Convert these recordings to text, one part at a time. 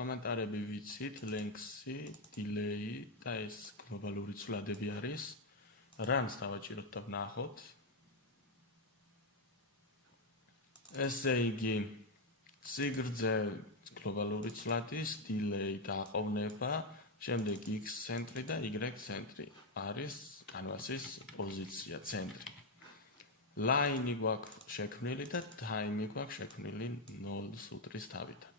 კომენტარები ვიცით, length-ი, delay და ეს გლობალური ცვლადები არის. Runs დავაჭიროთ და ვნახოთ. ესე იგი, სიგრძე გლობალური ცვლადის delay დაყოვნება, შემდეგ x ცენტრი და y ცენტრი არის კანვასის პოზიცია, ცენტრი. Line-ი გვაქვს შექმნილი და time-ი გვაქვს შექმნილი 0-ს უდრის თავიდან.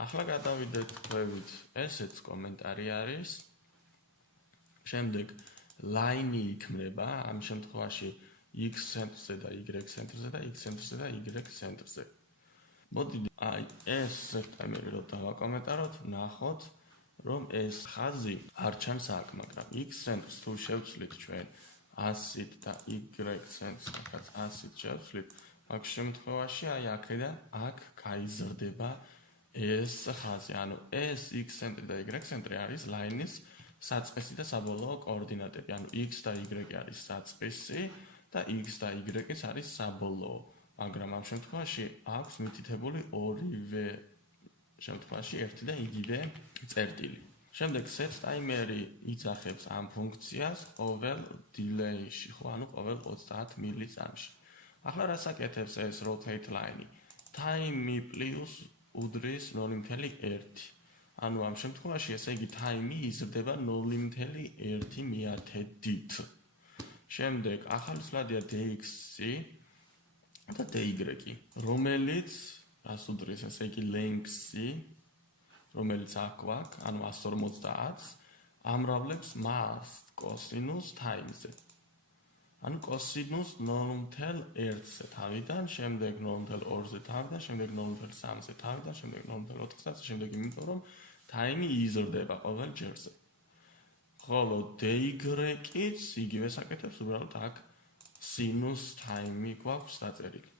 ახლა გადავიდეთ ქვევით, ესეც კომენტარი არის. შემდეგ line-ი იქმნება, ამ შემთხვევაში x ცენტრზე და y ცენტრზე და x ცენტრზე და y ცენტრზე. მოდით აი ეს სექტემერი რო დავაკომენტაროთ, ვნახოთ, რომ ეს ხაზი არ ჩანს აქ, მაგრამ x ცენტრს თუ შევცვლით ჩვენ 100-ით და y ცენტრს აქაც 100-ით შევცვლით, აქ შემთხვევაში აი აქედან აქ გაიზრდება ეს ხაზი. ანუ ეს x ცენტრი და y ცენტრი არის line-ის საწყისი და საბოლოო კოორდინატები. ანუ x და y არის საწყისი და x და y-იც არის საბოლოო. მაგრამ ამ შემთხვევაში აქვს მითითებული ორივე შემთხვევაში ერთი და იგივე წერტილი. შემდეგ set timer-ი იძახებს ამ ფუნქციას ყოველ delay-ში, ხო, ანუ ყოველ 30 მილიწამში. ახლა რას აკეთებს ეს rotate line-ი? time plus უდრის 0.1. ანუ ამ შემთხვევაში ესე იგი time-ი იზრდება 0.1 მიათედით. შემდეგ ახალი ცვლადია dx-ი და dy, რომელიც რას უდრის, ესე იგი length-ი, რომელიც აქ გვაქვს, ანუ 150-ს ამრავლებს მას კოსინუს time-ზე. ანუ კოსინუს 0.1-ზე თავიდან, შემდეგ 0.2-ზე თავიდან, შემდეგ 0.3-ზე თავიდან, შემდეგ 0.4-ზე, შემდეგ იმიტომ რომ time-ი იზრდება ყოველ ჯერზე. ხოლო dy-იც იგივეს აკეთებს, უბრალოდ აქ sinus time-ი გვაქვს დაწერილი.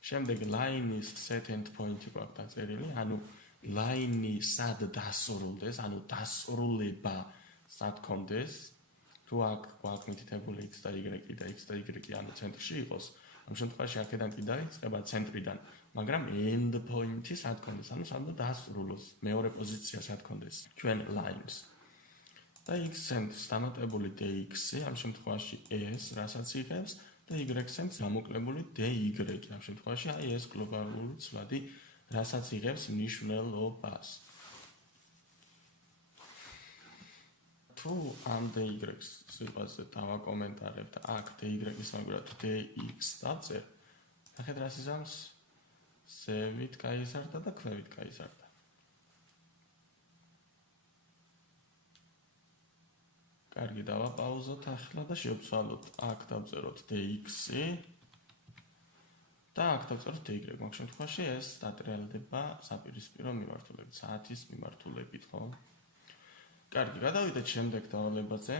შემდეგ line-ის set end point-ი გვაქვს დაწერილი, ანუ line-ი სად დასრულდეს, ანუ დასრულება სად კონდეს, თუ აქ გვაქვს მითითებული x და y და x და y ანუ ცენტრში იყოს, ამ შემთხვევაში აქედან კი დაიწყება ცენტრიდან, მაგრამ end point-ი სად კონდეს, ანუ სად დასრულოს, მეორე პოზიცია სად კონდეს ჩვენ line-ს. და x ცენტრს დამატებული dx-ი ამ შემთხვევაში s რასაც იღებს და y ცენტრს გამოკლებული dy ამ შემთხვევაში აი ეს გლობალური ცვლადი რასაც იღებს მნიშვნელობას. თუ ამ dy-ს სიტყვაზე დავაკომენტარებ და აქ dy-ის მაგალითად dx დავწერ, ნახეთ რას იზამს? ზევით გაიზარდა და ქვევით გაიზარდა. კარგი, დავაპაუზოთ ახლა და შევცვალოთ. აქ დავწეროთ dx-ი და აქ დავწეროთ dy. მაგ შემთხვევაში ეს დატრიალდება საპირისპირო მიმართულებით, საათის მიმართულებით, ხო? კარგი, გადავიდეთ შემდეგ დავალებაზე.